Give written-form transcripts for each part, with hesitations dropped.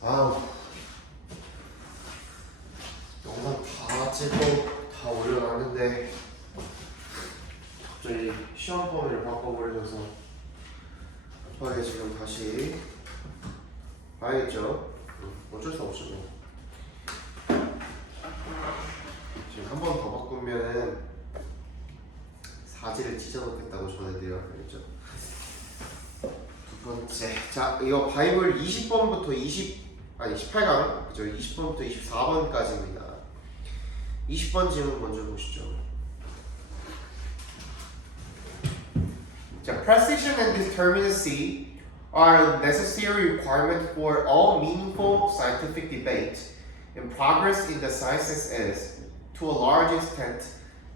아우, 영상 다 찍고 다 올려놨는데 갑자기 시험 범위를 바꿔버려져서 급하게 지금 다시 봐야겠죠. 어쩔 수 없죠. 지금 한 번 더 바꾸면은 사지를 찢어놓겠다고 전해드려야 되겠죠. 두 번째, 자 이거 바이블 20번부터 18강 그죠? 20번부터 24번까지입니다. 20번 질문 먼저 보시죠. 자, precision and determinacy are a necessary requirement for all meaningful scientific debate, and progress in the sciences is, to a large extent,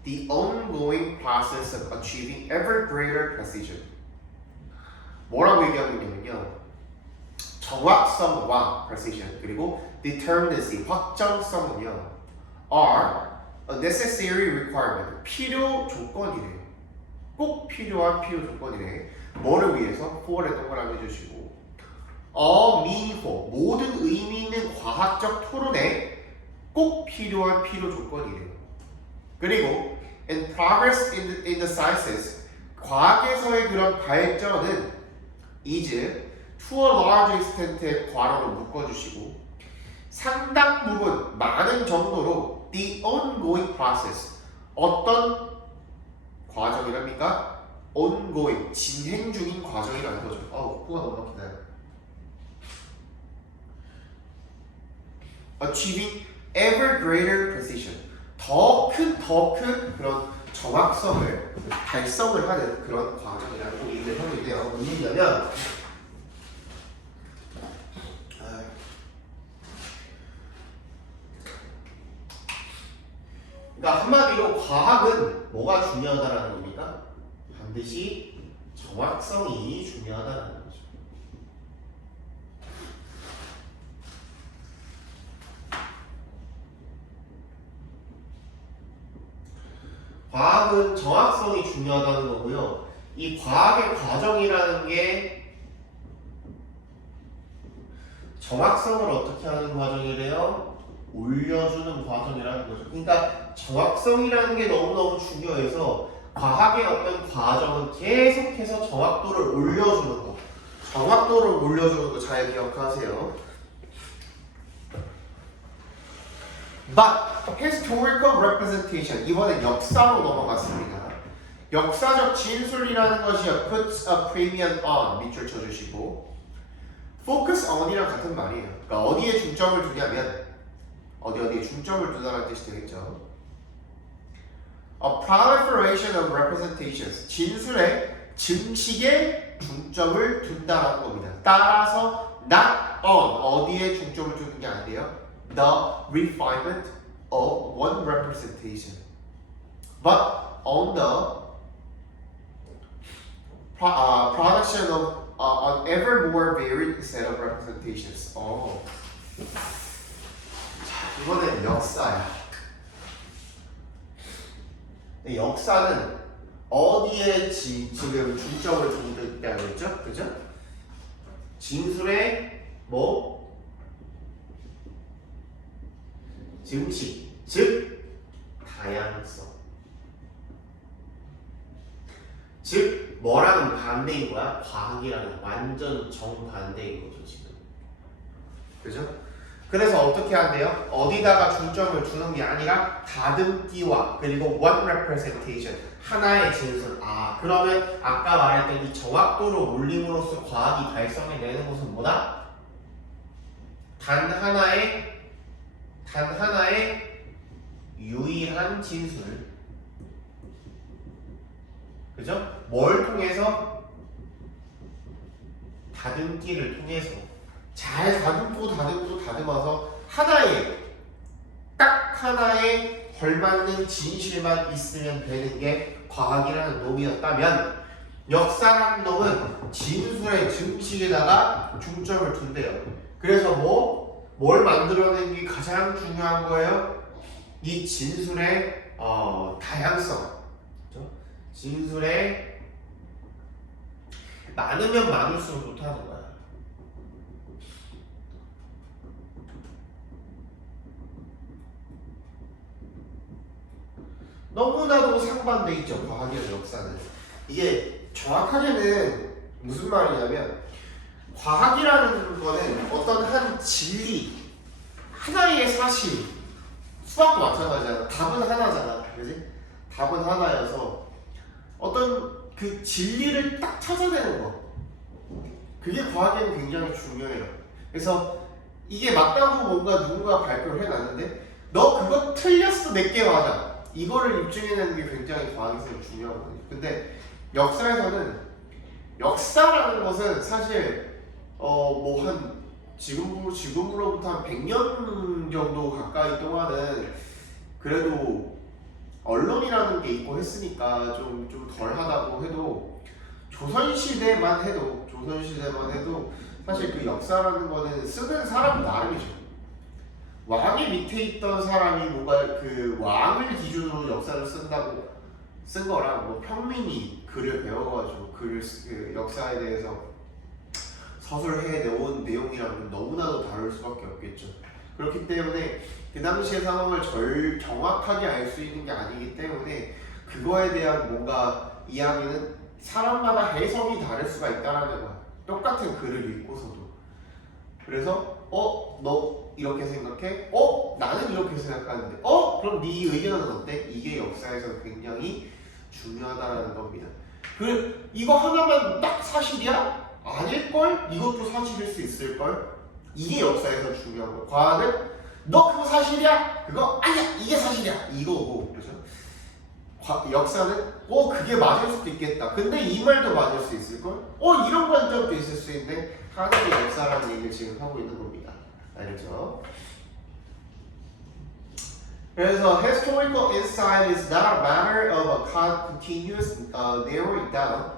the ongoing process of achieving ever greater precision. 뭐라고 얘기하고 있냐면요, 정확성과 precision 그리고 determinacy 확정성은요 are a necessary requirement 필요 조건이래요. 꼭 필요한 필요 조건이래. 뭐를 위해서? for에 동그라미 해주시고 all meaningful 모든 의미 있는 과학적 토론에 꼭 필요한 필요 조건이래요. 그리고 and progress in the sciences 과학에서의 그런 발전은 is to a large extent의 괄호로 묶어주시고 상당 부분 많은 정도로 the ongoing process 어떤 과정이랍니까? ongoing 진행 중인 과정이라는 거죠. 코가 너무 막히나요? achieving ever greater precision 더 큰 그런 정확성을 달성을 하는 그런 과정이라고 얘기를 하고 있네요. 무슨 얘기냐면 그러니까 한마디로 과학은 뭐가 중요하다라는 겁니까? 반드시 정확성이 중요하다는 거죠. 과학은 정확성이 중요하다는 거고요. 이 과학의 과정이라는 게 정확성을 어떻게 하는 과정이래요? 올려주는 과정이라는 거죠. 그러니까 정확성이라는 게 너무너무 중요해서 과학의 어떤 과정은 계속해서 정확도를 올려주는 거. 정확도를 올려주는 거 잘 기억하세요. But historical representation 이번엔 역사로 넘어갔습니다. 역사적 진술이라는 것이 puts a premium on 밑줄 쳐주시고 focus on이랑 같은 말이에요. 그러니까 어디에 중점을 두냐면 어디에 중점을 두다라는 뜻이 되겠죠. A proliferation of representations 진술의 증식에 중점을 둔다라는 겁니다. 따라서 not on 어디에 중점을 두는 게 아니에요. The refinement of one representation, but on the production of an ever more varied set of representations. 자, 이번엔 역사야. 역사는 어디에 지금 중점을 두는다고 했죠? 그죠? 진술의 증식, 즉 다양성. 즉 뭐라는 반대인 거야? 과학이라는 완전 정반대인 거죠 지금. 그죠? 그래서 어떻게 한대요? 어디다가 중점을 두는 게 아니라 다듬기와 그리고 one representation 하나의 진술. 그러면 아까 말했던 이 정확도를 올림으로써 과학이 달성해내는 것은 뭐다? 단 하나의 유일한 진술. 그죠? 뭘 통해서? 다듬기를 통해서 잘 다듬어서 딱 하나의 걸맞는 진실만 있으면 되는 게 과학이라는 놈이었다면 역사라는 놈은 진술의 증식에다가 중점을 둔대요. 그래서 뭘 만들어내는 게 가장 중요한 거예요? 이 진술의 다양성. 그렇죠? 진술의 많으면 많을수록 좋다는 거야. 너무나도 상반돼 있죠. 과학이랑 역사는. 이게 정확하게는 무슨 말이냐면 과학이라는 거는 어떤 한 진리, 하나의 사실, 수학도 마찬가지잖아. 답은 하나잖아. 그지? 답은 하나여서 어떤 그 진리를 딱 찾아내는 거. 그게 과학에는 굉장히 중요해요. 그래서 이게 맞다고 뭔가 누군가 발표를 해놨는데 너 그거 틀렸어, 내게 맞아. 이거를 입증해내는 게 굉장히 과학에서 중요하거든요. 근데 역사에서는 역사라는 것은 사실 뭐 한 지금으로부터 한 100년 정도 가까이 동안은 그래도 언론이라는 게 있고 했으니까 좀 덜하다고 해도 조선시대만 해도 사실 그 역사라는 거는 쓰는 사람 나름이죠. 왕의 밑에 있던 사람이 뭔가 그 왕을 기준으로 역사를 쓴 거랑 뭐 평민이 글을 배워가지고 그 역사에 대해서 서술해 놓은 내용이랑은 너무나도 다를 수밖에 없겠죠. 그렇기 때문에 그 당시의 상황을 정확하게 알 수 있는 게 아니기 때문에 그거에 대한 뭔가 이야기는 사람마다 해석이 다를 수가 있다라는 거야. 똑같은 글을 읽고서도. 그래서 너 이렇게 생각해? 나는 이렇게 생각하는데 그럼 네 의견은 어때? 이게 역사에서 굉장히 중요하다는 겁니다. 이거 하나만 딱 사실이야? 아닐걸? 이것도 사실일 수 있을걸? 이게 역사에서 중요한 거. 과학은 너 그거 사실이야? 그거 아니야, 이게 사실이야, 이거고. 그죠? 역사는 그게 맞을 수도 있겠다. 근데 이 말도 맞을 수 있을걸? 이런 관점도 있을 수 있는데 하나의 역사라는 얘기를 지금 하고 있는 겁니다. 알죠? 그래서 historical insight is not a matter of a continuous narrowing down.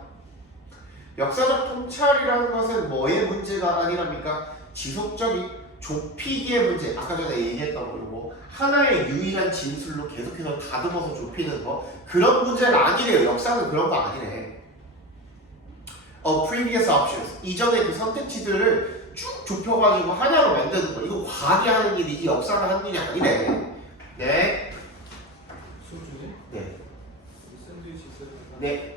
역사적 통찰이라는 것은 뭐의 문제가 아니랍니까? 지속적인 좁히기의 문제. 아까 전에 얘기했던 거, 뭐 하나의 유일한 진술로 계속해서 다듬어서 좁히는 거, 그런 문제가 아니래요. 역사는 그런 거 아니래. previous options. 이전의 그 선택지들을 쭉 좁혀가지고 하나로 만드는 거. 이거 과학이 하는 일이지 역사가 하는 일이 아니래. 네. 소주네? 네. 샌드위치 있어요? 네.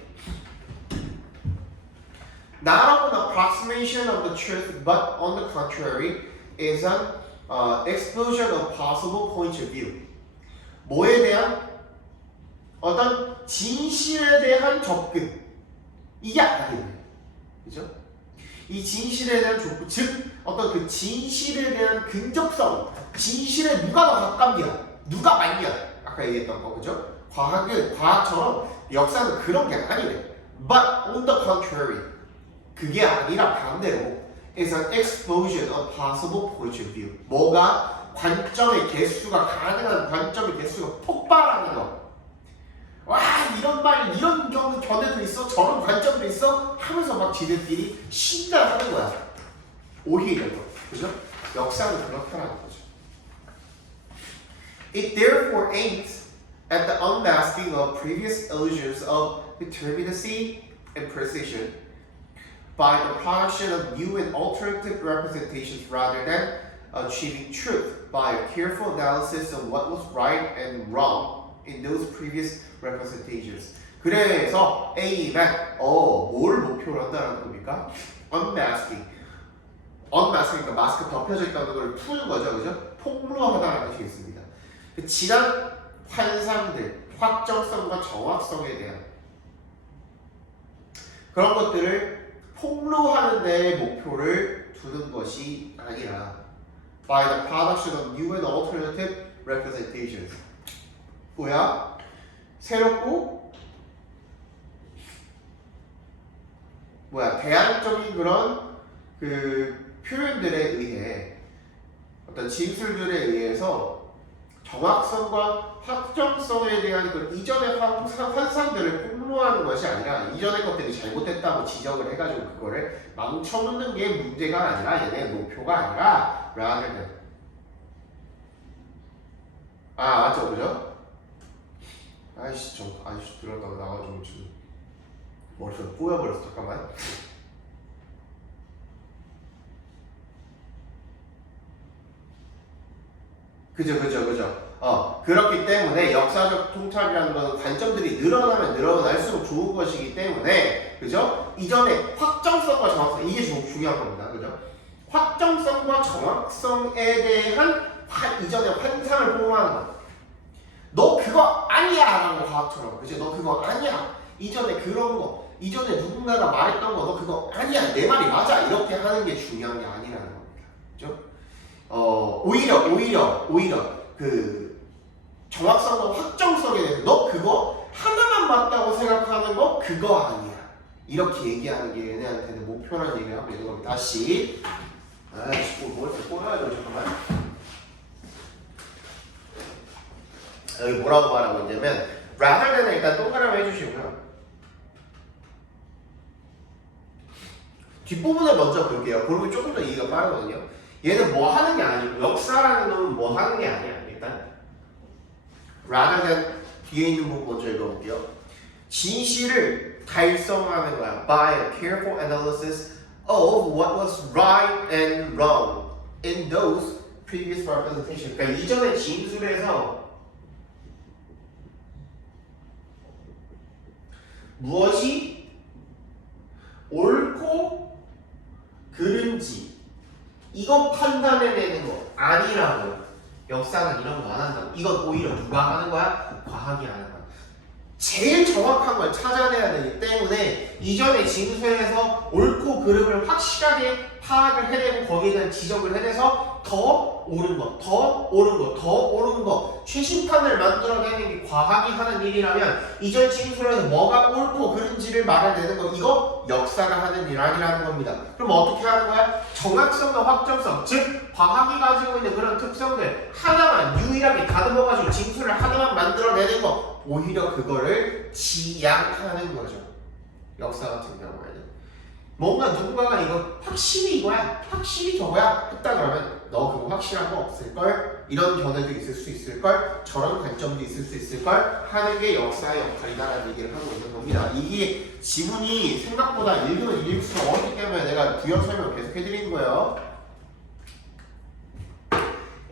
Not an approximation of the truth, but on the contrary, is an explosion of possible points of view. 뭐에 대한? 어떤 진실에 대한 접근. 이게 아니에요. 그죠? 이 진실에 대한 접근, 즉 어떤 그 진실에 대한 근접성. 진실에 누가 더 가깝냐? 누가 맞냐? 아까 얘기했던 거, 그죠? 과학처럼 역사는 그런 게 아니래. But on the contrary, 그게 아니라 반대로 is an explosion of possible points of view. 뭐가? 관점의 개수가 가능한 관점의 개수가 폭발하는 거. 와, 이런 말, 이런 견해도 있어, 저런 관점도 있어 하면서 막 지들끼리 신나하는 거야. 오히려, 그죠? 역사는 그렇다는 거죠. It therefore aims at the unmasking of previous illusions of determinacy and precision by the production of new and alternative representations rather than achieving truth by a careful analysis of what was right and wrong in those previous representations. 그래서 A만 뭘 목표로 한다는 겁니까? Unmasking. Unmasking이니까 마스크 덮여져 있다는 걸 푸는 거죠, 그죠? 폭로하다라는 뜻이 있습니다. 그 지난 환상들, 확정성과 정확성에 대한 그런 것들을 폭로하는 데 목표를 두는 것이 아니라 by the production of new and alternative representations. 뭐야? 새롭고 대안적인 그런 그 표현들에 의해 어떤 진술들에 의해서 정확성과 확정성에 대한 그 이전의 환상들을 폭로하는 것이 아니라 이전의 것들이 잘못됐다고 지적을 해가지고 그거를 망쳐놓는 게 문제가 아니라 얘네 목표가 아니라 rather than. 맞죠, 그죠? 아이씨 들었다가 나와가지고 지금 머릿속에 뿌여버렸어. 잠깐만. 그죠. 그렇기 때문에 역사적 통찰이라는 것은 관점들이 늘어나면 늘어날수록 좋은 것이기 때문에, 그죠? 이전에 확정성과 정확성, 이게 중요한 겁니다. 그죠? 확정성과 정확성에 대한 이전에 환상을 포함하는 것. 너 그거 아니야! 라는 거 과학처럼. 그죠? 너 그거 아니야! 이전에 그런 거, 이전에 누군가가 말했던 거, 너 그거 아니야! 내 말이 맞아! 이렇게 하는 게 중요한 게 아니라는 겁니다. 그죠? 오히려 그 정확성과 확정성에 대해서 너 그거 하나만 맞다고 생각하는 거 그거 아니야. 이렇게 얘기하는 게 얘네한테는 목표라는 얘기를 하고 있는 겁니다. 다시. 아이씨, 뭘 꼬여야죠, 잠깐만. 여기 뭐라고 말하고 있냐면 rather than은 일단 동그라미 해주시고요. 뒷부분을 먼저 볼게요. 그러면 조금 더 이해가 빠르거든요. 얘는 뭐 하는 게 아니고 역사라는 놈은 뭐 하는 게 아니야. 일단 rather than 뒤에 있는 부분 먼저 읽어볼게요. 진실을 달성하는 거야. By a careful analysis of what was right and wrong in those previous representations. 그러니까 이전의 진술에서 무엇이 옳고 그른지 이거 판단해내는 거 아니라고요. 역사는 이런 거 안 한다고. 이건 오히려 누가 하는 거야? 과학이 하는 거야. 제일 정확한 걸 찾아내야 되기 때문에 이전의 진술에서 옳고 그름을 확실하게 파악을 해내고 거기에 대한 지적을 해내서 더 옳은 거, 더 옳은 거 최신판을 만들어내는 게 과학이 하는 일이라면 이전 진술에서 뭐가 옳고 그른지를 말해내는 거 이거 역사가 하는 일 아니라는 겁니다. 그럼 어떻게 하는 거야? 정확성과 확정성, 즉 과학이 가지고 있는 그런 특성들 하나만 유일하게 다듬어가지고 진술을 하나만 만들어내는 거 오히려 그거를 지양하는 거죠. 역사 같은 경우에는 뭔가 누군가가 이거 확실히 이거야, 확실히 저거야 했다 그러면 너 그거 확실한 거 없을걸? 이런 견해도 있을 수 있을걸? 저런 관점도 있을 수 있을걸? 하는 게 역사의 역할이다라는 얘기를 하고 있는 겁니다. 이게 지문이 생각보다 읽으면 읽을수록 어렵기 때문에 내가 부연 설명을 계속 해드리는 거예요.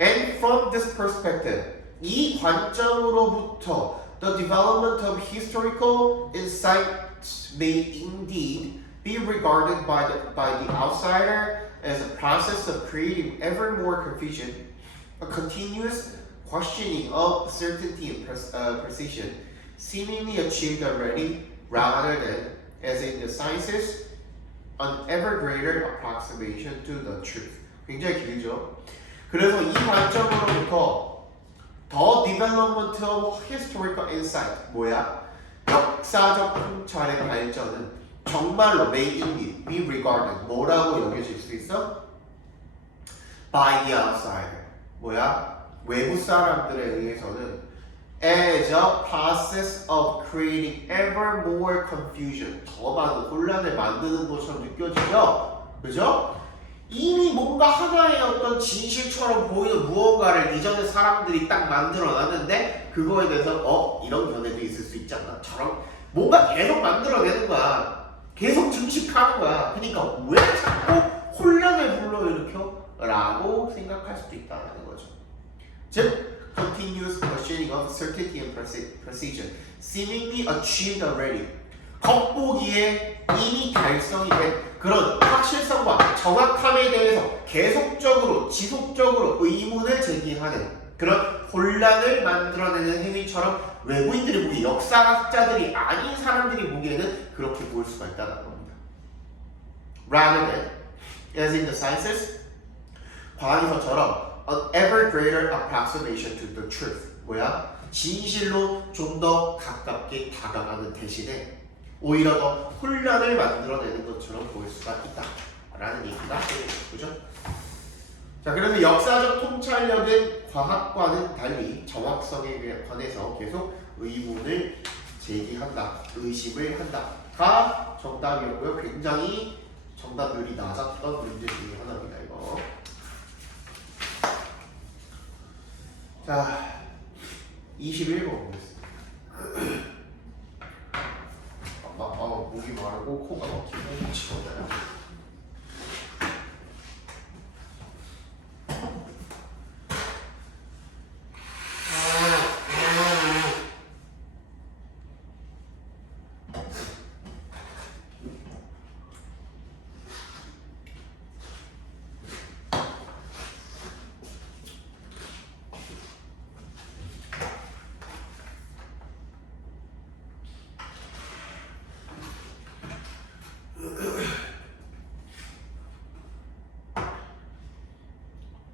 And from this perspective, 이 관점으로부터 the development of historical insight may indeed be regarded by the outsider as a process of creating ever more confusion, a continuous questioning of certainty and precision, seemingly achieved already, rather than, as in the sciences, an ever greater approximation to the truth. 굉장히 길죠. 그래서 이 관점으로부터 The development of historical insight 뭐야? 역사적 통찰의 발전은 정말로 may indeed be regarded 뭐라고 여겨질 수 있어? By the outsider 뭐야? 외부 사람들에 의해서는 as a process of creating ever more confusion 더 많은 혼란을 만드는 것처럼 느껴지죠? 그죠? 이미 뭔가 하나의 어떤 진실처럼 보이는 무언가를 이전에 사람들이 딱 만들어놨는데 그거에 대해서 이런 견해도 있을 수 있지 않나? 저런 뭔가 계속 만들어내는 거야. 계속 증식하는 거야. 그러니까 왜 자꾸 혼란을 불러일으켜? 라고 생각할 수도 있다는 거죠. 즉 continuous questioning of certainty and precision seemingly achieved already 겉보기에 이미 달성이 된 그런 확실성과 정확함에 대해서 계속적으로 지속적으로 의문을 제기하는 그런 혼란을 만들어내는 행위처럼 외부인들이 보기 역사학자들이 아닌 사람들이 보기에는 그렇게 보일 수가 있다는 겁니다. Rather than, as in the sciences, 과학에서처럼 an ever greater approximation to the truth 뭐야? 진실로 좀 더 가깝게 다가가는 대신에 오히려 더 혼란을 만들어내는 것처럼 보일 수가 있다라는 얘기가 되겠죠. 그죠? 자, 그래서 역사적 통찰력은 과학과는 달리 정확성에 관해서 계속 의문을 제기한다, 의심을 한다가 정답이었고요. 굉장히 정답률이 낮았던 문제 중에 하나입니다. 이거. 자, 21번 보겠습니다. 목이 마르고 코가 막히고 미치겠어요.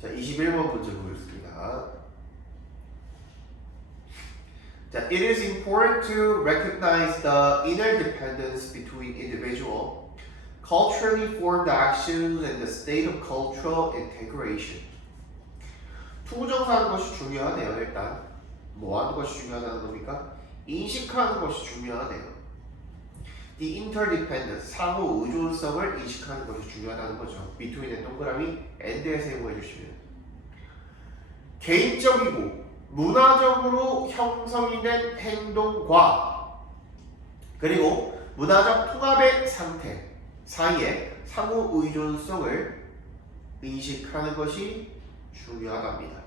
자, 21번 문제 보겠습니다. 자, it is important to recognize the interdependence between individual, culturally formed actions and the state of cultural integration. 투구정사하는 것이 중요하네요. 일단 뭐 하는 것이 중요하다는 겁니까? 인식하는 것이 중요하네요. The interdependence, 상호 의존성을 인식하는 것이 중요하다는 거죠. between의 동그라미 and에 세모해 주시면 개인적이고 문화적으로 형성이 된 행동과 그리고 문화적 통합의 상태 사이에 상호 의존성을 인식하는 것이 중요하답니다.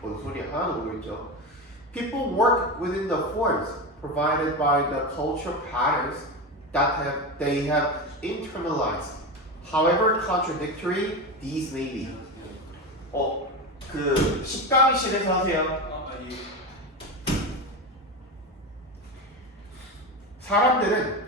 뭔 소리야? 하나도 모르겠죠. People work within the forms provided by the cultural patterns that they have internalized. However contradictory these may be. 그 식당실에서 하세요. 사람들은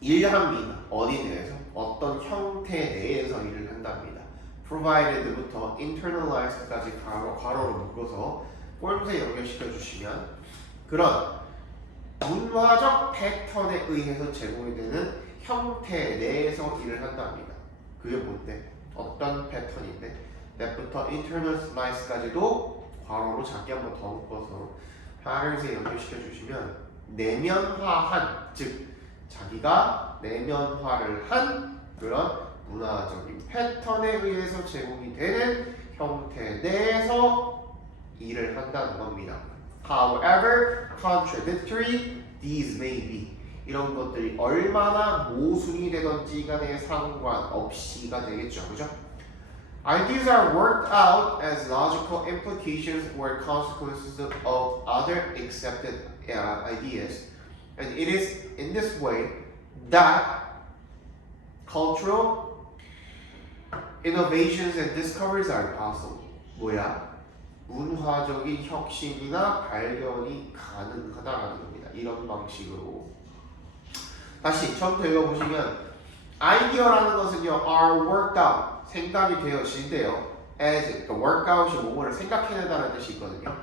일합니다. 어디 내에서? 어떤 형태 내에서 일을 한답니다. provided부터 internalize까지 괄호로 묶어서 꼴문에 연결시켜 주시면 그런 문화적 패턴에 의해서 제공이 되는 형태 내에서 일을 한답니다. 그게 뭔데? 어떤 패턴인데? that부터 internalize까지도 괄호로 작게 한번 더 묶어서 patterns에 연결시켜 주시면 내면화한, 즉 자기가 내면화를 한 그런 문화적인 패턴에 의해서 제공이 되는 형태 내에서 일을 한다는 겁니다. However contradictory these may be. 이런 것들이 얼마나 모순이 되던지 간에 상관없이가 되겠죠. 그죠? Ideas are worked out as logical implications or consequences of other accepted ideas. And it is in this way that cultural innovations and discoveries are possible. 뭐야? 문화적인 혁신이나 발견이 가능하다라는 겁니다. 이런 방식으로. 다시 처음부터 읽어보시면 아이디어라는 것은요 are worked out 생각이 되어진대요. as 그러니까 workout이 뭐뭐를 생각해낸다는 뜻이 있거든요.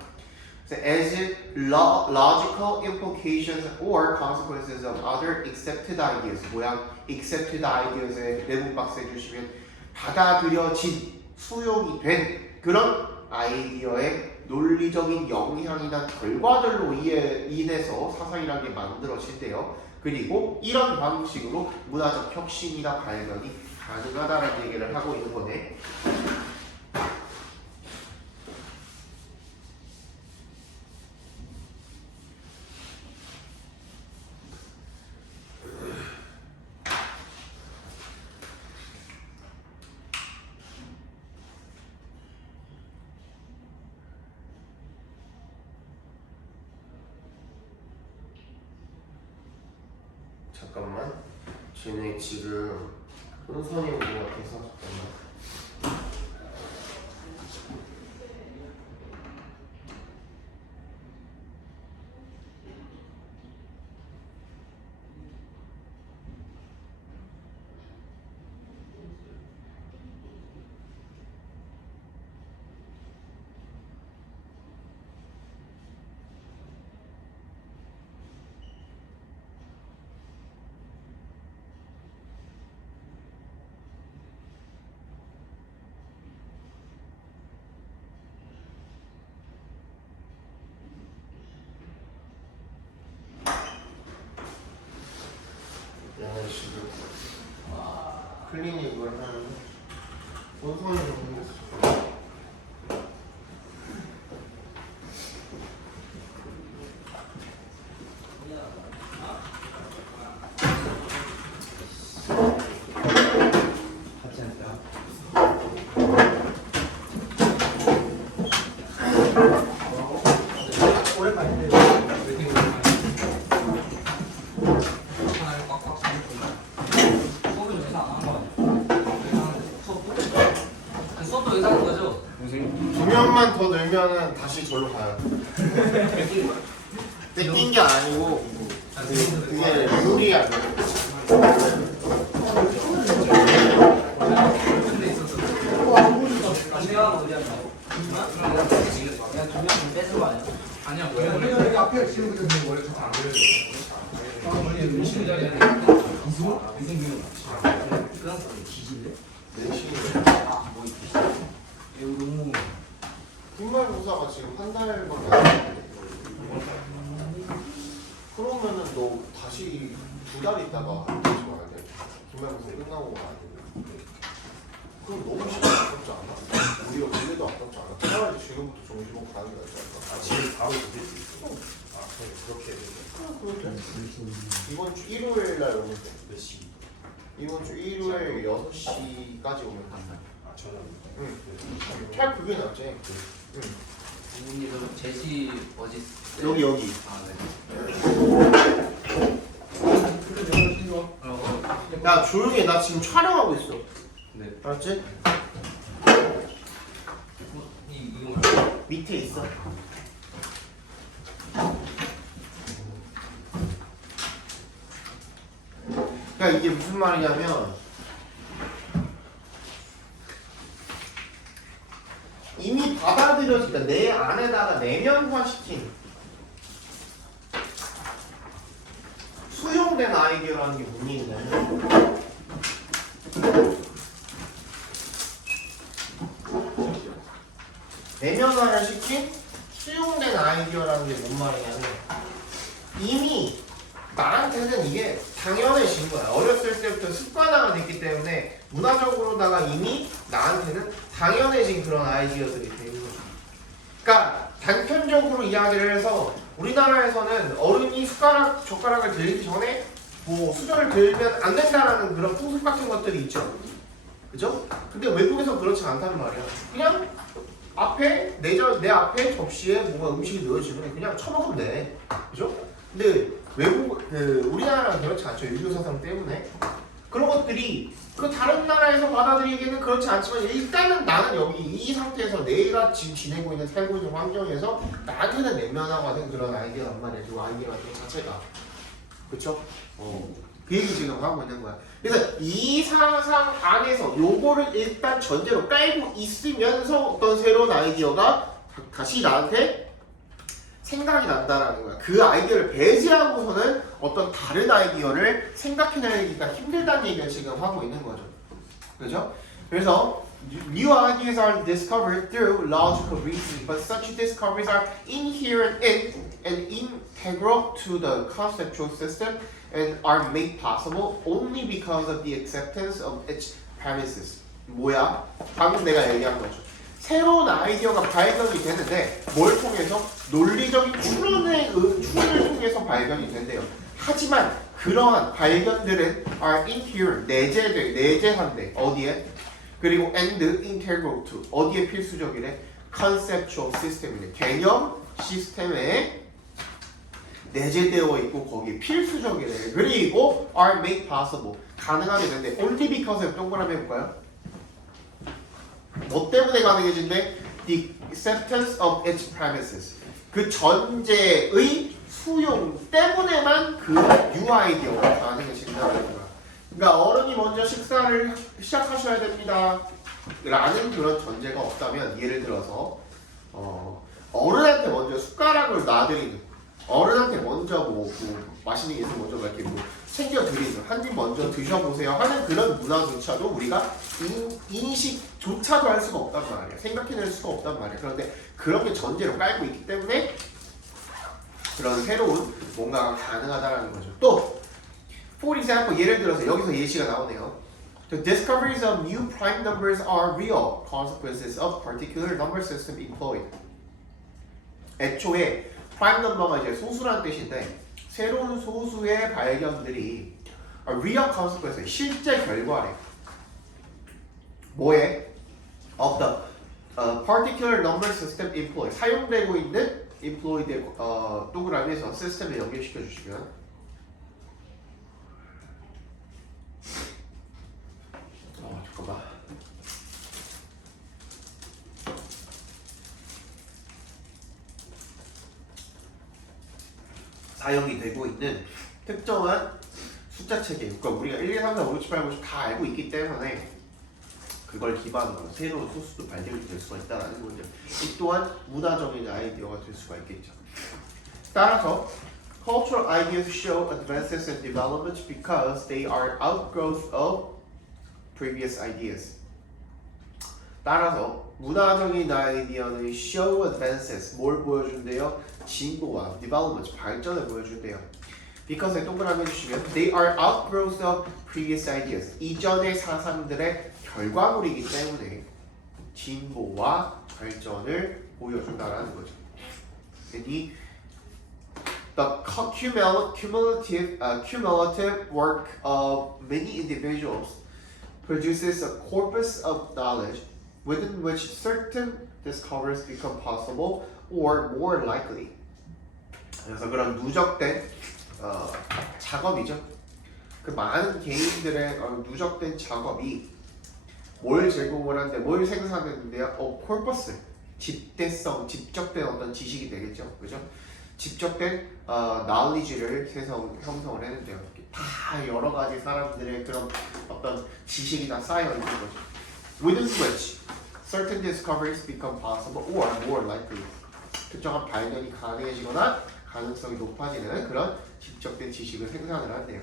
그래서 as logical implications or consequences of other accepted ideas. 뭐야? accepted ideas의 내부 박스 해주시면 받아들여진 수용이 된 그런 아이디어의 논리적인 영향이나 결과들로 인해서 사상이라는 게 만들어진대요. 그리고 이런 방식으로 문화적 혁신이나 발견이 가능하다는 얘기를 하고 있는 거네. 잠깐만. 쟤네 지금 혼선이 온 것 같아서 잠깐만. 지금 클리닉을 하는 혼선이 생겼어. 같이 할까요? 오랜만인데 왜 이렇게 하나를 꽉꽉 잡고 수업은 의사 안 한 거 같아요. 수업도 의사 한 거죠? 두 명만 더 늘면은 다시 절로 가요. 뺏긴 게 아니고 그게 룰이 안 돼. 근데 있었어. 하고 의뢰한다고? 내가 두명 뺏은 거 아니야? 아니야 우리가 여기 앞에 지금 그냥 원래 잘안 그려요. 그런 소리 기질래? 내신이 아뭐 이거 너무 뒷말고사가 지금 한 달밖에 안 됐는데 그러면은 너 다시 2달 있다가 다시 와야 돼. 뒷말고사 끝나고 와야 돼. 그럼 너무 시간 아깝지 않아? 우리가 근래도 아깝지 않아? 차라리 지금부터 정시로 가는 게 낫지 않을까? 아, 지금 바로 드릴 수 있어. 아, 그렇게 해야 돼. 이번 주 일요일 날 오면 돼. 몇 시? 이번 주 일요일 6시까지 오면 돼. 아, 저녁. 응. 차라리 그게 낫지. 응. 이분이 제시 어디 여기. 아 네. 야 조용히 해. 나 지금 촬영하고 있어. 네. 알았지? 이거 뭐야? 밑에 있어. 그러니까 이게 무슨 말이냐면 이미 받아들여지니까 내 안에다가 내면화시킨 수용된 아이디어라는 게 문제인데 내면화를 시킨 수용된 아이디어라는 게 뭔 말이냐면 이미 나한테는 이게 당연해진 거야. 어렸을 때부터 습관화가 됐기 때문에 문화적으로다가 이미 나한테는 당연해진 그런 아이디어들이 되는 거죠. 그러니까 단편적으로 이야기를 해서 우리나라에서는 어른이 숟가락, 젓가락을 들기 전에 뭐 수저를 들면 안 된다라는 그런 풍습 같은 것들이 있죠. 그죠? 근데 외국에서 그렇지 않단 말이야. 그냥 앞에 내 앞에 접시에 뭔가 음식이 넣어지면 그냥 쳐먹으면 돼. 그죠? 근데 우리나라가 그렇지 않죠. 유교 사상 때문에 그런 것들이 그 다른 나라에서 받아들이기에는 그렇지 않지만 일단은 나는 여기 이 상태에서 내가 지금 지내고 있는 살고 있는 환경에서 나한테는 내면화가 된 그런 아이디어란 말이야. 그 아이디어 자체가 그쵸? 그 얘기 지금 하고 있는 거야. 그래서 이 사상 안에서 요거를 일단 전제로 깔고 있으면서 어떤 새로운 아이디어가 다시 나한테 생각이 난다라는 거야. 그 아이디어를 배제하고서는 어떤 다른 아이디어를 생각해내기가 힘들다는 얘기를 지금 하고 있는 거죠. 그죠? 그래서 new ideas are discovered through logical reasoning, but such discoveries are inherent in and integral to the conceptual system and are made possible only because of the acceptance of its premises. 뭐야? 방금 내가 얘기한 거죠. 새로운 아이디어가 발견이 되는데 뭘 통해서? 논리적인 추론을 통해서 발견이 된대요. 하지만 그러한 발견들은 are inherent, 내재한대. 어디에? 그리고 and integral to, 어디에 필수적이래? conceptual system이래. 개념 시스템에 내재되어 있고 거기에 필수적이래. 그리고 are made possible, 가능하게 된대. only because 동그라미 해볼까요? 뭐 때문에 가능해진대? The acceptance of its premises, 그 전제의 수용 때문에만 그 new 아이디어가 가능해진다는 거야. 그러니까 어른이 먼저 식사를 시작하셔야 됩니다 라는 그런 전제가 없다면, 예를 들어서 어른한테 먼저 숟가락을 놔드리는, 어른한테 먼저 뭐 맛있는 게 있으면 먼저 이렇게 뭐 챙겨드리는, 한 입 먼저 드셔보세요 하는 그런 문화조차도 우리가 인식조차도 할 수가 없단 말이야. 생각해낼 수가 없단 말이야. 그런데 그런 게 전제로 깔고 있기 때문에 그런 새로운 뭔가가 가능하다라는 거죠. 또 for example, 예를 들어서 여기서 예시가 나오네요. The discoveries of new prime numbers are real consequences of particular number system employed. 애초에 prime number가 이제 소수라는 뜻인데 새로운 소수의 발견들이 real consequence, 실제 결과래. 뭐에? Of the particular number system employed, 사용되고 있는 employed의 동그라미에서 시스템에 연결시켜 주시면 잠깐만. 사용이 되고 있는 특정한 숫자 체계, 그러니까 우리가 1, 2, 3, 4, 5, 6, 7, 8, 9, 10 다 알고 있기 때문에 그걸 기반으로 새로운 소스도 발견이 될 수가 있다는 거죠. 이 또한 문화적인 아이디어가 될 수가 있겠죠. 따라서 cultural ideas show advances and developments because they are outgrowth of previous ideas. 따라서 문화적인 아이디어는 show advances, 뭘 보여준대요? 진보와 development, 발전을 보여준대요. Because에 동그라미 해주시면 they are outgrowth of previous ideas. 이전의 사상들의 결과물이기 때문에 진보와 발전을 보여준다라는 거죠. 이 The cumulative work of many individuals produces a corpus of knowledge within which certain discoveries become possible or more likely. 그래서 그런 누적된 작업이죠. 그 많은 개인들의 누적된 작업이 뭘 제공을 하는데 뭘 생산했는데요? corpus, 집대성, 집적된 어떤 지식이 되겠죠, 그죠? 집적된 knowledge를 형성을 했는데요. 다 여러 가지 사람들의 그런 어떤 지식이 다 쌓여 있는 거죠. Within which certain discoveries become possible or more likely. 특정한 발견이 가능해지거나 가능성이 높아지는 그런 집적된 지식을 생산을 한대요.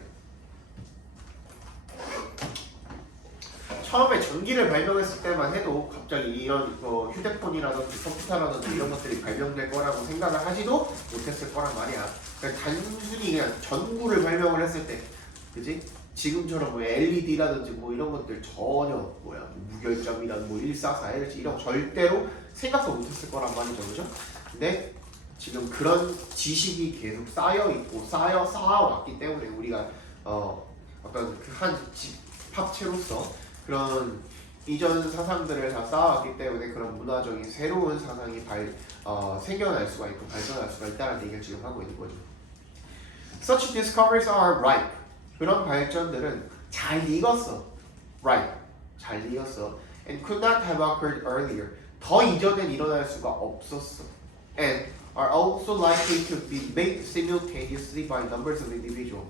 처음에 전기를 발명했을 때만 해도 갑자기 이런 휴대폰이라든지 컴퓨터라든지 이런 것들이 발명될 거라고 생각을 하지도 못했을 거란 말이야. 그러니까 단순히 그냥 전구를 발명을 했을 때, 그지? 지금처럼 뭐 LED라든지 뭐 이런 것들 전혀 무결점이라든지 뭐 144, LG 이런 거 절대로 생각도 못했을 거란 말이죠, 그죠? 근데 지금 그런 지식이 계속 쌓여 있고 쌓아왔기 때문에 우리가 어떤 한 집합체로서 그런 이전 사상들을 다 쌓아왔기 때문에 그런 문화적인 새로운 사상이 생겨날 수가 있고 발전할 수가 있다는 얘기를 지금 하고 있는 거죠. Such discoveries are ripe. 그런 발전들은 잘 익었어. ripe. 잘 익었어. And could not have occurred earlier. 더 이전엔 일어날 수가 없었어. And are also likely to be made simultaneously by numbers of individuals.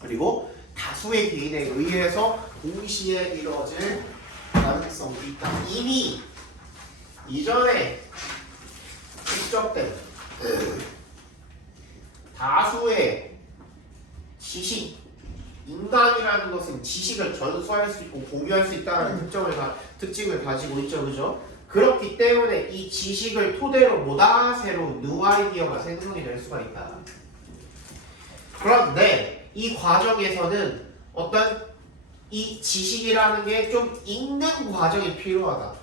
그리고 다수의 개인에 의해서 동시에 이루어질 가능성이 있다. 이미 이전에 축적된 다수의 지식, 인간이라는 것은 지식을 전수할 수 있고 공유할 수 있다는 특징을 가지고 있죠, 그죠? 그렇기 때문에 이 지식을 토대로 보다 새로운 뉴 아이디어가 생성이 될 수가 있다. 그런데 이 과정에서는 어떤 이 지식이라는 게 좀 읽는 과정이 필요하다.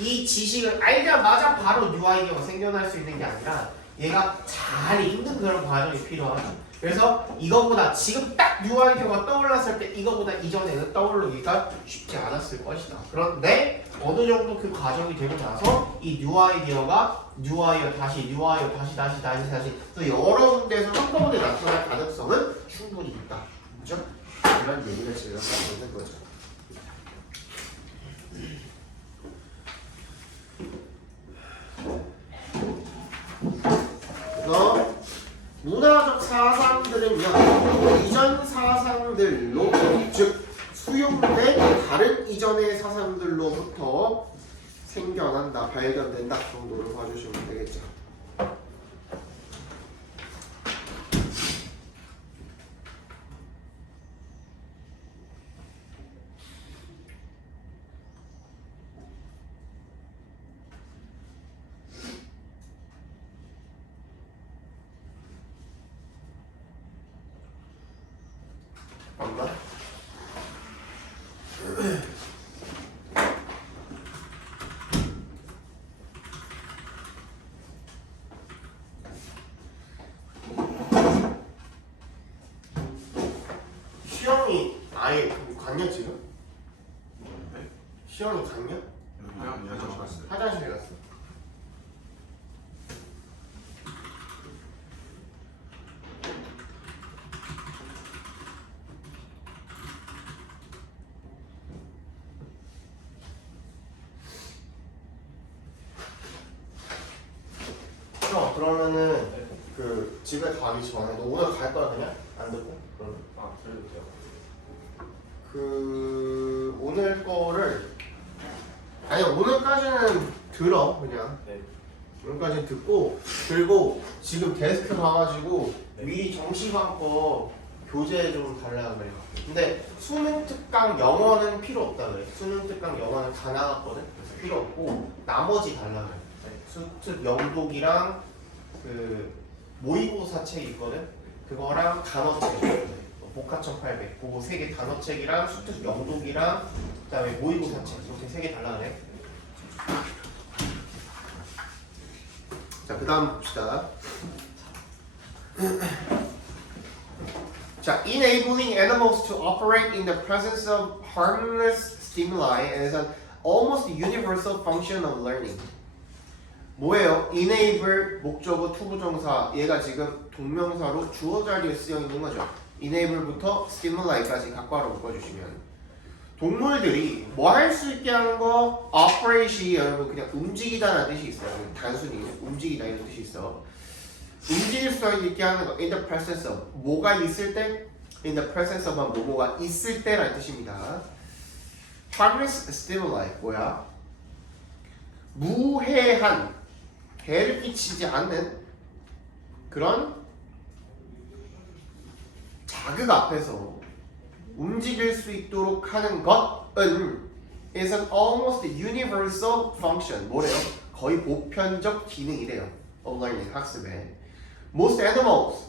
이 지식을 알자마자 바로 뉴 아이디어가 생겨날 수 있는 게 아니라 얘가 잘 읽는 그런 과정이 필요하다. 그래서 이거보다 지금 딱 뉴 아이디어가 떠올랐을 때 이거보다 이전에는 떠오르기가 쉽지 않았을 것이다. 그런데 어느 정도 그 과정이 되고 나서 이 뉴 아이디어가 뉴 아이디어 다시 또 여러 군데에서 한꺼번에 나타날 가능성은 충분히 있다. 그렇죠? 이런 얘기를 지금 하고 있는 거죠. 문화적 사상들은요, 이전 사상들로, 즉 수용된 다른 이전의 사상들로부터 생겨난다, 발견된다 정도를 봐주시면 되겠죠. 맞나? 시영이 아예 갔냐 지금? 시영이 갔냐? 화장실에 갔어. 그러면은 그 집에 가기 전에 너 오늘 갈 거야 그냥? 안 듣고? 그러면 아, 그래도 돼요. 그 오늘 거를 아니 오늘까지는 들어 그냥. 네. 오늘까지는 듣고 들고 지금 데스크 가가지고 네. 미리 정시반 거 교재 좀 달라 그래요. 근데 수능 특강 영어는 필요 없다 그래. 수능 특강 영어는 다 나갔거든. 그래서 필요 없고 나머지 달라 그래. 수특 영독이랑 그 모의고사 책 있거든. 그거랑 단어책 복합 1800 그거 3개 단어책이랑 수특 영독이랑 그다음에 모의고사 책 이렇게 3개 달라 그래. 자, 그 다음 봅시다. 자, enabling animals to operate in the presence of harmless stimuli is an almost universal function of learning. 뭐예요? enable 목적어 투부정사 얘가 지금 동명사로 주어 자리에 쓰여 있는 거죠. enable부터 stimul이까지 각과로 묶어주시면 동물들이 뭐 할 수 있게 하는 거 operate이 여러분 그냥 움직이다라는 뜻이 있어요. 단순히 움직이다 이런 뜻이 있어. 움직일 수 있게 하는 거 in the presence of 뭐가 있을 때 in the presence of 뭐가 있을 때라는 뜻입니다. harmless stimuli 뭐야? 무해한 해를 끼치지 않는 그런 자극 앞에서 움직일 수 있도록 하는 것은 is an almost universal function. 뭐래요? 거의 보편적 기능이래요. of learning, 학습에. Most animals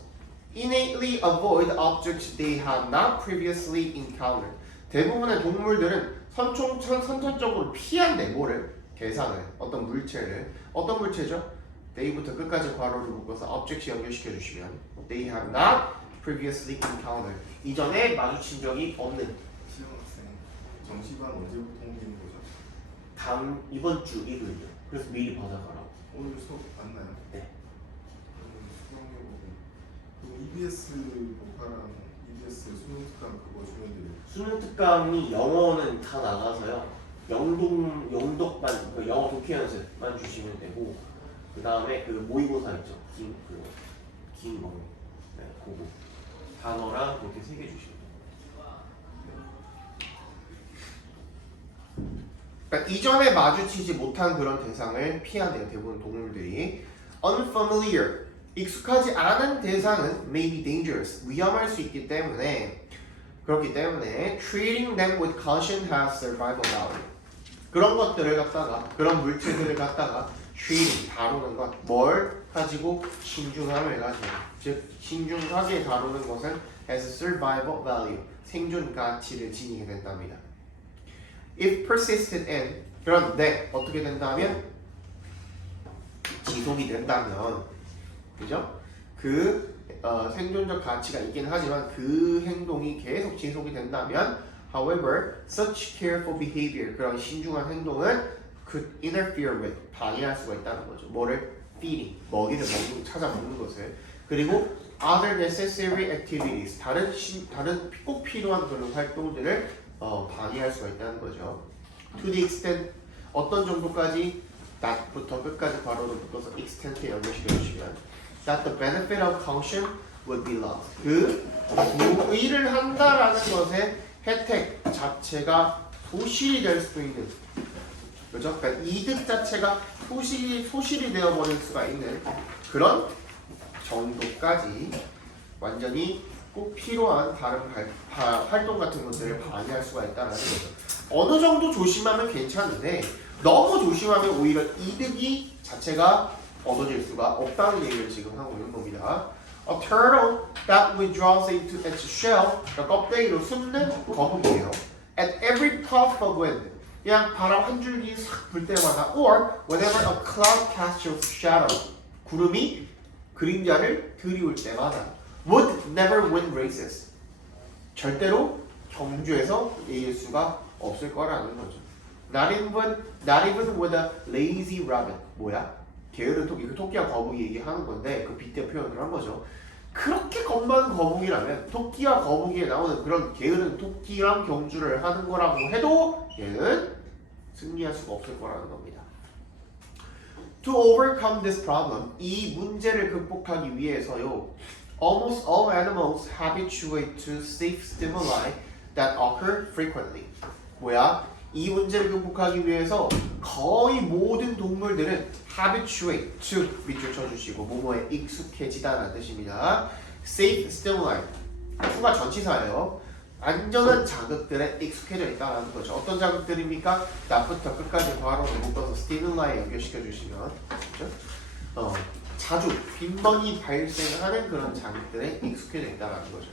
innately avoid objects they have not previously encountered. 대부분의 동물들은 선천적으로 피한대. 뭐를? 계산을. 어떤 물체를. 어떤 물체죠? they부터 끝까지 괄호를 묶어서 object이 연결시켜 주시면 they have not previously encountered. 이전에 마주친 적이 없는. 시영 학생 정시반 언제부터 옮기는 거죠? 다음 이번 주 일요일이요. 그래서 미리 받아가라고. 오늘 수업 맞나요? 네. 수강해보고 그 EBS 복화랑 EBS 수능 특강 그거 주면 돼요. 수능 특강이 영어는 다 나가서요. 영독반 그 영어 독해 연습만 주시면 되고 그 다음에 그 모의고사 있죠. 긴 거. 네, 그거 단어랑 그렇게 3개 주시면 돼요. 그러니까 이전에 마주치지 못한 그런 대상을 피한대요. 대부분 동물들이. Unfamiliar 익숙하지 않은 대상은 may be dangerous 위험할 수 있기 때문에 그렇기 때문에 treating them with caution has survival value. 그런 것들을 갖다가 그런 물체들을 갖다가 treating 다루는 것 뭘 가지고 신중함을 가지고 즉 신중하게 다루는 것은 has survival value 생존 가치를 지니게 된답니다. If persisted in 그런데 어떻게 된다면 지속이 된다면 그죠? 그 생존적 가치가 있긴 하지만 그 행동이 계속 지속이 된다면 however such careful behavior 그런 신중한 행동은 could interfere with 방해할 수가 있다는 거죠. 뭐를? feeding 먹이를 찾아 먹는 것을 그리고 other necessary activities 다른 꼭 필요한 그런 활동들을 방해할 수가 있다는 거죠. To the extent 어떤 정도까지 that부터 끝까지 괄호를 묶어서 extent에 연결시켜 주시면 that the benefit of caution would be lost. 그 무의를 한다라는 것의 혜택 자체가 소실이 될 수도 있는 그렇죠? 그러니까 이득 자체가 소실이 되어버릴 수가 있는 그런 정도까지 완전히 꼭 필요한 다른 활동 같은 것들을 방해할 수가 있다는 거죠. 어느 정도 조심하면 괜찮은데 너무 조심하면 오히려 이득이 자체가 얻어질 수가 없다는 얘기를 지금 하고 있는 겁니다. A turtle that withdraws into its shell, 그러니까 껍데기로 숨는 거북이에요. At every puff of wind, 그냥 바람 한 줄기 싹 불 때마다, or whenever a cloud casts its shadow, 구름이 그림자를 들이울 때마다, would never win races, 절대로 경주에서 이길 수가 없을 거라는 거죠. Not even with a lazy rabbit. 뭐야? 게으른 토끼, 그 토끼와 거북이 얘기하는 건데 그 빗대 표현을 한 거죠. 그렇게 겁많은 거북이라면 토끼와 거북이에 나오는 그런 게으른 토끼랑 경주를 하는 거라고 해도 얘는 승리할 수가 없을 거라는 겁니다. To overcome this problem, 이 문제를 극복하기 위해서요, almost all animals habituate to safe stimuli that occur frequently. 뭐야? 이 문제를 극복하기 위해서 거의 모든 동물들은 habituate, 즉 밑줄 쳐주시고 뭐뭐에 익숙해지다라는 뜻입니다. safe stimuli, to가 전치사예요. 안전한 자극들에 익숙해져 있다는 거죠. 어떤 자극들입니까? 낮부터 끝까지 괄호를 묶어서 stimuli 연결시켜 주시면 그렇죠? 자주 빈번히 발생하는 그런 자극들에 익숙해져 있다는 거죠.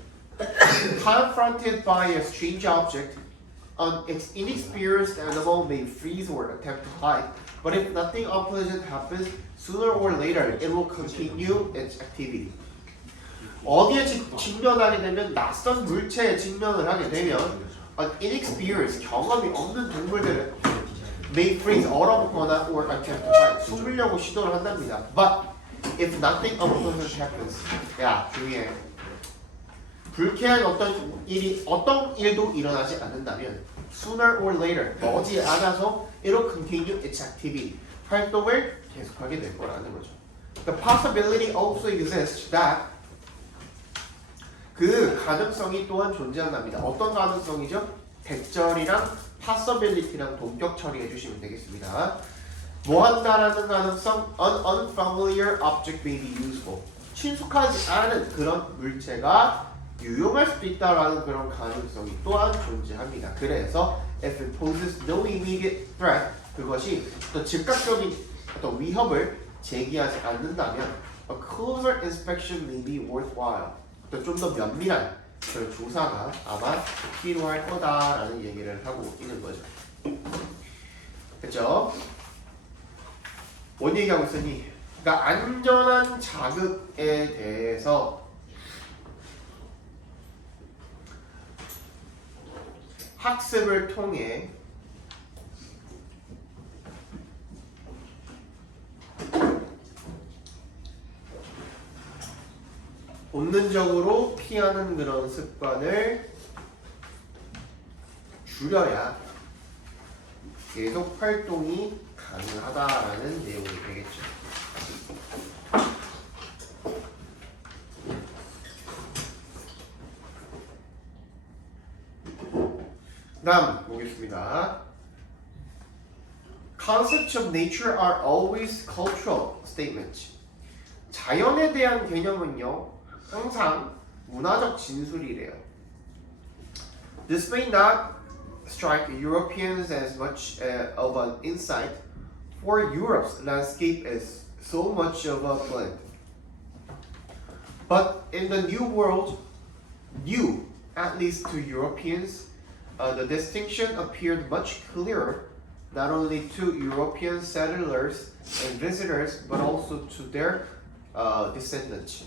Confronted by a strange object, an inexperienced animal may freeze or attempt to hide, but if nothing unpleasant happens, sooner or later it will continue its activity. 어디에 직면하게 되면 낯선 물체에 직면을 하게 되면 an inexperienced, 경험이 없는 동물들은 may freeze, 얼어붙거나 or attempt to hide, 숨으려고 시도를 한답니다. But if nothing unpleasant happens, 야 주의해. 불쾌한 어떤 일도 일어나지 않는다면 sooner or later, 머지않아서 it'll continue its activity, 활동을 계속하게 될 거라는 거죠. The possibility also exists that, 그 가능성이 또한 존재한답니다. 어떤 가능성이죠? 대절이랑 possibility랑 동격 처리해 주시면 되겠습니다. 뭐 한다라는 가능성? An unfamiliar object may be useful. 친숙하지 않은 그런 물체가 유용할 수도 있다라는 그런 가능성이 또한 존재합니다. 그래서 if it poses no immediate threat, 그것이 또 즉각적인 어떤 위협을 제기하지 않는다면 a closer inspection may be worthwhile. 좀 더 면밀한 그런 조사가 아마 필요할 거다라는 얘기를 하고 있는 거죠. 그렇죠? 뭔 얘기하고 있었니? 그러니까 안전한 자극에 대해서 학습을 통해 본능적으로 피하는 그런 습관을 줄여야 계속 활동이 가능하다라는 내용이 되겠죠. 다음 보겠습니다. Concepts of nature are always cultural statements. 자연에 대한 개념은요, 항상 문화적 진술이래요. This may not strike Europeans as much of an insight, for Europe's landscape is so much of a blend. But in the New World, new, at least to Europeans, the distinction appeared much clearer, not only to European settlers and visitors, but also to their descendants.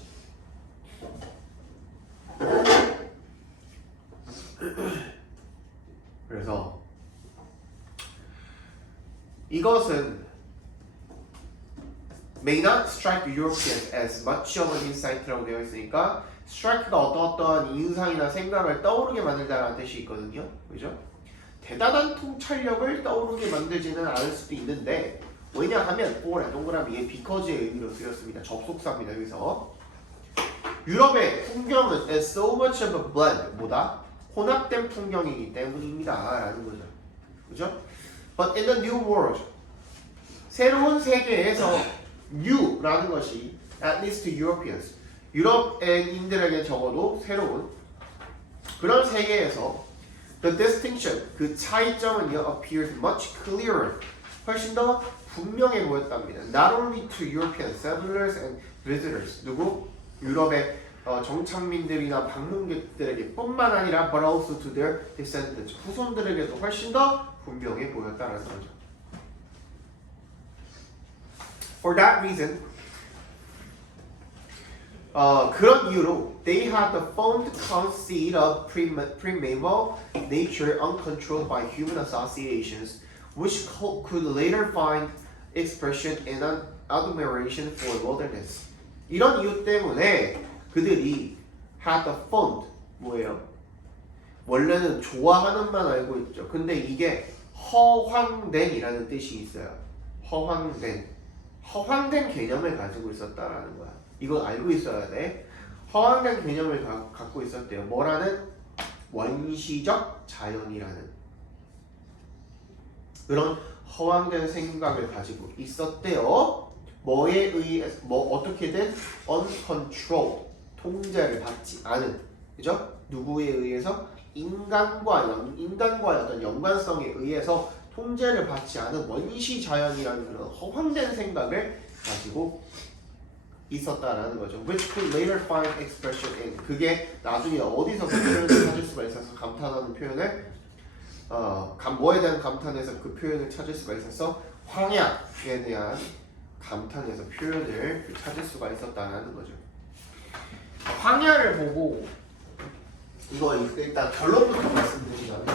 그래서 이것은 may not strike Europeans as much of an insight라고 되어 있으니까 strike가 어떠한 인상이나 생각을 떠오르게 만들다라는 뜻이 있거든요. 그죠? 대단한 통찰력을 떠오르게 만들지는 않을 수도 있는데, 왜냐하면 for에 동그라미에 because의 의미로 쓰였습니다. 접속사입니다. 여기서 유럽의 풍경은 is so much of a blend, 뭐다? 혼합된 풍경이기 때문입니다 라는 거죠. 그죠? But in the new world, 새로운 세계에서 new라는 것이 at least to Europeans, 유럽인들에게 적어도 새로운 그런 세계에서 the distinction, 그 차이점은요 appeared much clearer, 훨씬 더 분명해 보였답니다. Not only to European settlers and visitors, 누구? 유럽의 정착민들이나 방문객들에게 뿐만 아니라 but also to their descendants, 후손들에게도 훨씬 더 분명해 보였다는 거죠. For that reason, 그런 이유로 they had the fond conceit of primeval nature uncontrolled by human associations, which could later find expression in an admiration for wilderness. 이런 이유 때문에 그들이 had the fond, 뭐예요? 원래는 좋아하는만 알고 있죠. 근데 이게 허황된이라는 뜻이 있어요. 허황된 개념을 가지고 있었다라는 거야. 이건 알고 있어야 돼. 허황된 개념을 갖고 있었대요. 뭐라는? 원시적 자연이라는. 그런 허황된 생각을 가지고 있었대요. 뭐에 의해서 어떻게든 uncontrolled 통제를 받지 않은 그죠? 누구에 의해서 인간과의 어떤 연관성에 의해서 통제를 받지 않은 원시 자연이라는 그런 허황된 생각을 가지고 있었다라는 거죠. Which could later find expression in. 그게 나중에 어디서 그 표현을 찾을 수가 있어서 감탄하는 표현을 뭐에 대한 감탄에서 그 표현을 찾을 수가 있어서 황야에 대한 감탄에서 표현을 찾을 수가 있었다라는 거죠. 황야를 보고 이거 일단 결론부터 말씀드리자면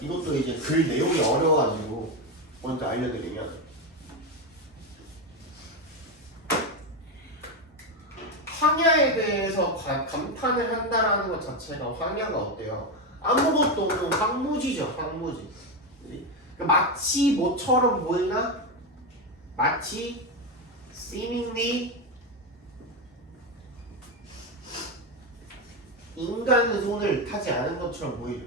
이것도 이제 글 내용이 어려워가지고 먼저 알려드리면 황야에 대해서 감탄을 한다라는 것 자체가 황야가 어때요? 아무것도 없는 황무지죠, 황무지. 마치 뭐처럼 보이나? 마치 seemingly 인간의 손을 타지 않은 것처럼 보이죠.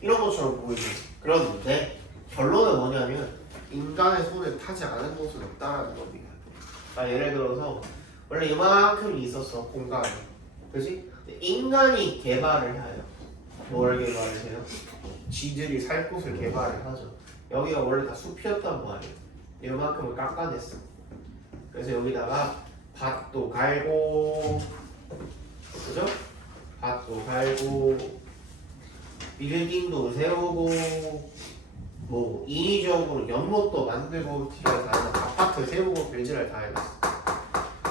이런 것처럼 보이죠. 그런데 결론은 뭐냐면 인간의 손을 타지 않은 곳은 없다라는 겁니다. 예를 들어서 원래 이만큼 있었어 공간에, 그렇지? 인간이 개발을 해요. 뭘 개발을 해요? 쥐들이 살 곳을 개발을 하죠. 여기가 원래 다 숲이었단 말이에요. 이만큼을 깎아냈어. 그래서 여기다가 밭도 갈고, 그죠? 밭도 갈고, 빌딩도 세우고, 뭐 인위적으로 연못도 만들고, 뒤에 다 아파트 세우고 별짓을 다 해놨어.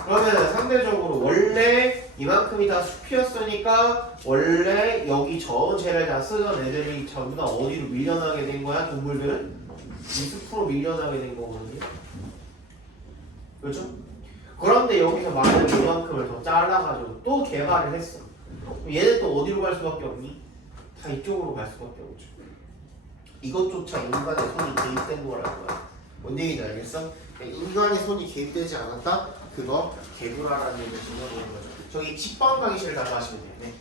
그러면 상대적으로 원래 이만큼이 다 숲이었으니까 원래 여기 전체를 다 쓰던 애들이 전부 다 어디로 밀려나게 된 거야? 동물들은 이 숲으로 밀려나게 된 거거든요. 그렇죠? 그런데 여기서 만약 이만큼을 더 잘라가지고 또 개발을 했어. 그럼 얘네 또 어디로 갈 수밖에 없니? 다 이쪽으로 갈 수밖에 없죠. 이것조차 인간의 손이 개입된 거라는 거야. 뭔 얘기인지 알겠어? 인간의 손이 개입되지 않았다? 그거 개구라라는 얘기를 증명하는 거죠. 저기 10번 강의실을 가서 하시면 돼요. 네.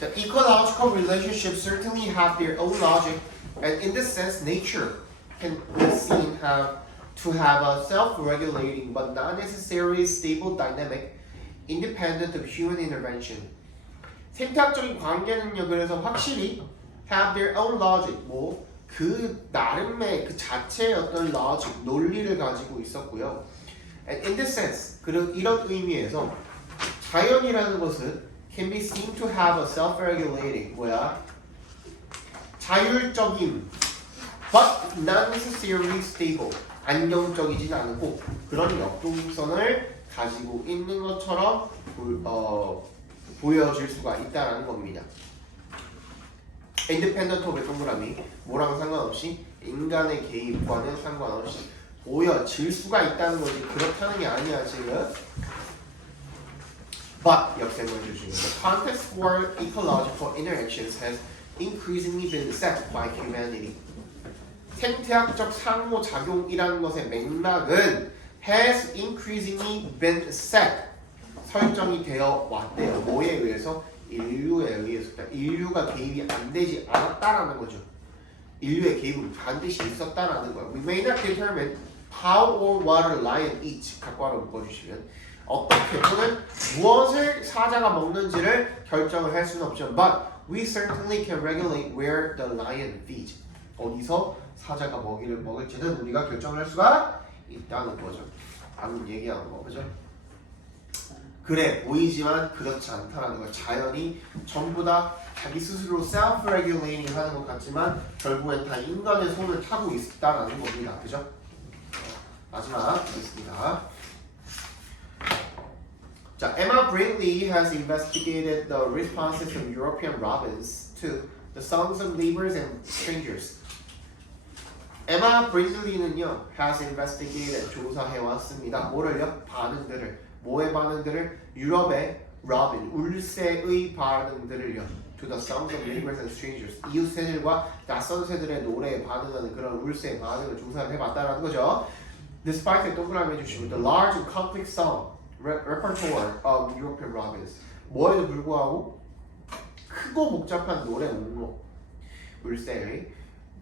자, ecological relationships certainly have their own logic, and in this sense, nature can be seen to have a self-regulating but not necessarily stable dynamic, independent of human intervention. 생태학적인 관계는요, 그래서 확실히 have their own logic, 그 나름의 그 자체의 어떤 logic, 논리를 가지고 있었고요. And in this sense, 이런 의미에서 자연이라는 것은 can be seen to have a self-regulating, 자율적인, but not necessarily stable, 안정적이진 않고 그런 역동성을 가지고 있는 것처럼 보여질 수가 있다는 겁니다. independent of 동그라미, 뭐랑 상관없이 인간의 개입과는 상관없이 보여질 수가 있다는 거지 그렇다는 게 아니야 지금. But 역세모 해주시고 the context for ecological interactions has increasingly been set by humanity. 생태학적 상호작용이라는 것의 맥락은 has increasingly been set, 설정이 되어 왔대요. 뭐에 의해서? 인류에 의해서. 인류가 개입이 안 되지 않았다라는 거죠. 인류의 개입은 반드시 있었다라는 거예요. We may not determine how or what a lion eats. 각과로 묶어주시면 어떻게 또는 무엇을 사자가 먹는지를 결정을 할 수는 없죠. But we certainly can regulate where the lion feeds. 어디서 사자가 먹이를 먹을지는 우리가 결정을 할 수가 있다는 거죠. 방금 얘기하는 거 그죠? 그래 보이지만 그렇지 않다라는 거예요. 자연이 전부 다 자기 스스로 self-regulating 하는 것 같지만 결국엔 다 인간의 손을 타고 있다라는 겁니다. 그죠? 마지막 보겠습니다. 자, Emma Brindley has investigated the responses of European robins to the songs of neighbors and strangers. 에마 브린들리는요 has investigated 조사해왔습니다. 뭐를요? 반응들을. 뭐의 반응들을? 유럽의 로빈, 울새의 반응들을요. To the songs of neighbors and strangers. 이웃 새들과 낯선 새들의 노래에 반응하는 그런 울새의 반응을 조사를 해봤다라는 거죠. Despite 동그라미 해주시고 the large and complex song repertoire of European Robins. 뭐에도 불구하고 크고 복잡한 노래 목록 울세의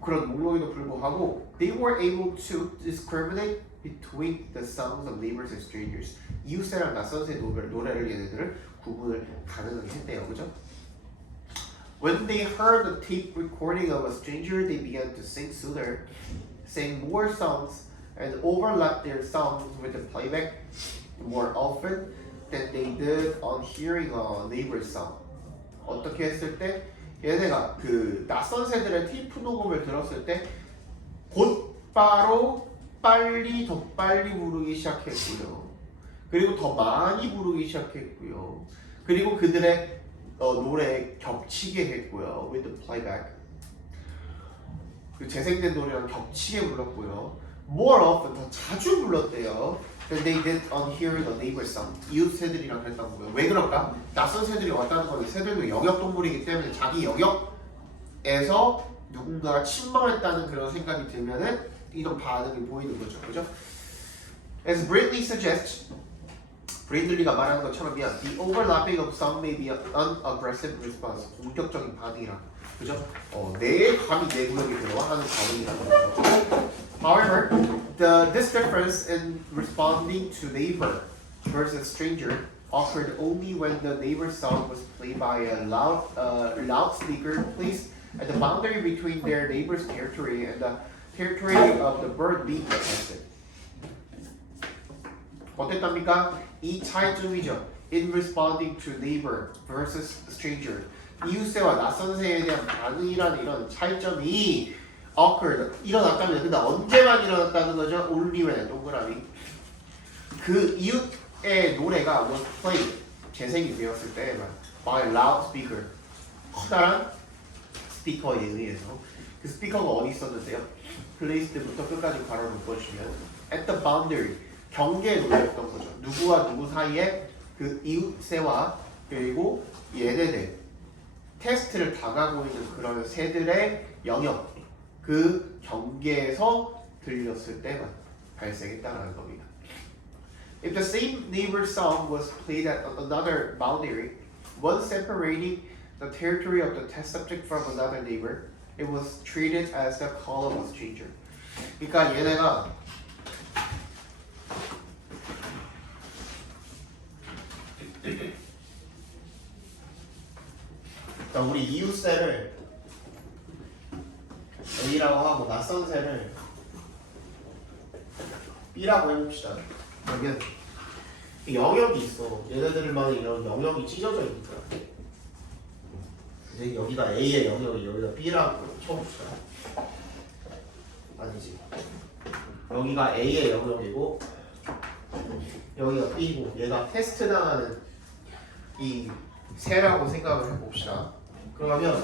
그런 목록에도 불구하고 they were able to discriminate between the songs of neighbors and strangers. 이웃새랑 낯선새 노래를 얘네들을 구분을 가능하게 했대요. 그죠? When they heard the tape recording of a stranger, they began to sing sooner, sang more songs, and overlapped their songs with the playback more often than they did on hearing a neighbor's song. 어떻게 했을 때 얘네가 그 낯선 새들의 테이프 녹음을 들었을 때 곧바로 더 빨리 부르기 시작했고요. 그리고 더 많이 부르기 시작했고요. 그리고 그들의 노래에 겹치게 했고요. With the playback. 그 재생된 노래랑 겹치게 불렀고요. More often 더 자주 불렀대요. Than they did on hearing a neighbor's song. 이웃 새들이랑 그랬던 거예요. 왜 그럴까? 낯선 새들이 왔다는 건 새들도 영역 동물이기 때문에 자기 영역에서 누군가가 침범했다는 그런 생각이 들면은 이런 반응이 보이는 거죠. 그죠? As Brindley suggests, 브레이들리가 말하는 것처럼요. The overlapping of song may be an unaggressive response. 공격적인 반응이라. 그죠? 내 감이 내 구역에 들어와 하는 반응이라는 거죠. However, this difference in responding to neighbor versus stranger occurred only when the neighbor's song was played by a loudspeaker placed at the boundary between their neighbor's territory and the territory of the bird being protected. 어땠답니까? 이 차이점이죠. In responding to neighbor versus stranger. 이웃새와 낯선새에 대한 반응이라는 이런 차이점이 occurred, 일어났다면 근데 언제만 일어났다는 거죠? Only when, 동그라미. 그 이웃의 노래가 was played, 재생이 되었을 때만 by loudspeaker, 커다란 스피커에 의해서. 그 스피커가 어디 있었는데요? placed부터 끝까지 괄호를 묶어주시면 at the boundary, 경계에 놓였던 거죠. 누구와 누구 사이에 그 이웃새와 그리고 얘네들 테스트를 당하고 있는 그런 새들의 영역, 그 경계에서 들렸을 때만 발생했다는 겁니다. If the same neighbor's song was played at another boundary, one separating the territory of the test subject from another neighbor, it was treated as the call of a stranger. 그러니까 얘네가 자, 우리 이웃새를 A라고 하고 낯선 새를 B라고 해봅시다. 그러면 영역이 있어. 얘네들만 이런 영역이 찢어져 있니까. 이제 여기가 A의 영역이 여기가 B라고 쳐봅시다. 아니지. 여기가 A의 영역이고 여기가 B고 얘가 테스트 당하는 이 새라고 생각을 해봅시다. 그러면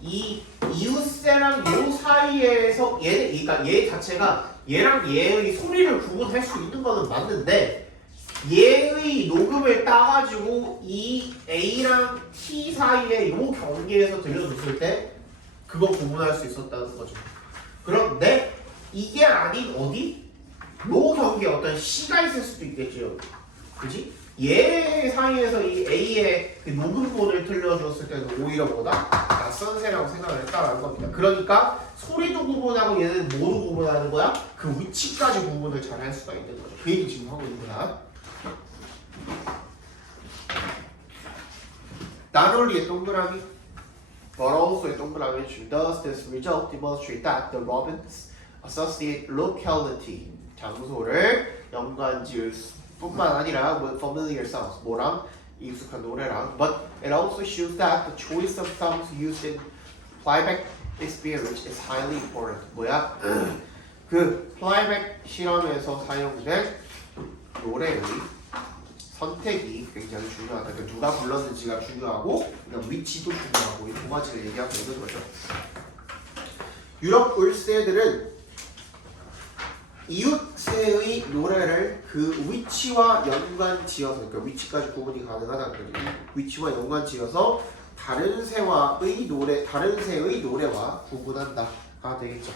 이 이웃새랑 요 사이에서 그러니까 얘 자체가 얘랑 얘의 소리를 구분할 수 있는 거는 맞는데 얘의 녹음을 따가지고 이 A랑 T 사이에 요 경계에서 들려줬을 때 그거 구분할 수 있었다는 거죠. 그런데 이게 아닌 어디? 요 경계에 어떤 C가 있을 수도 있겠죠. 그지? 얘 사이에서 이 A의 그 녹음본을 들려줬을 때는 오히려 뭐다? 낯선 새라고 생각을 했다라는 겁니다. 그러니까 소리도 구분하고 얘는 뭐로 구분하는 거야? 그 위치까지 구분을 잘 할 수가 있는 거죠. 그 얘기 지금 하고 있는 거야. Not only 의 동그라미, but also 의 동그라미. Thus, this result demonstrates that the robins associate locality, 장소를 연관지을 뿐만 아니라 with familiar sounds, 뭐랑 익숙한 노래랑, but it also shows that the choice of songs used in playback experience is highly important. 뭐야? 그 playback 실험에서 사용된 노래의 선택이 굉장히 중요하다. 그러니까 누가 불렀는지가 중요하고, 그다음 위치도 중요하고 이 두 가지를 얘기하고 있는 거죠. 유럽 울새들은 이웃새의 노래를 그 위치와 연관지어서, 그러니까 위치까지 구분이 가능하다는 거죠. 위치와 연관지어서 다른 새의 노래와 구분한다가 되겠죠.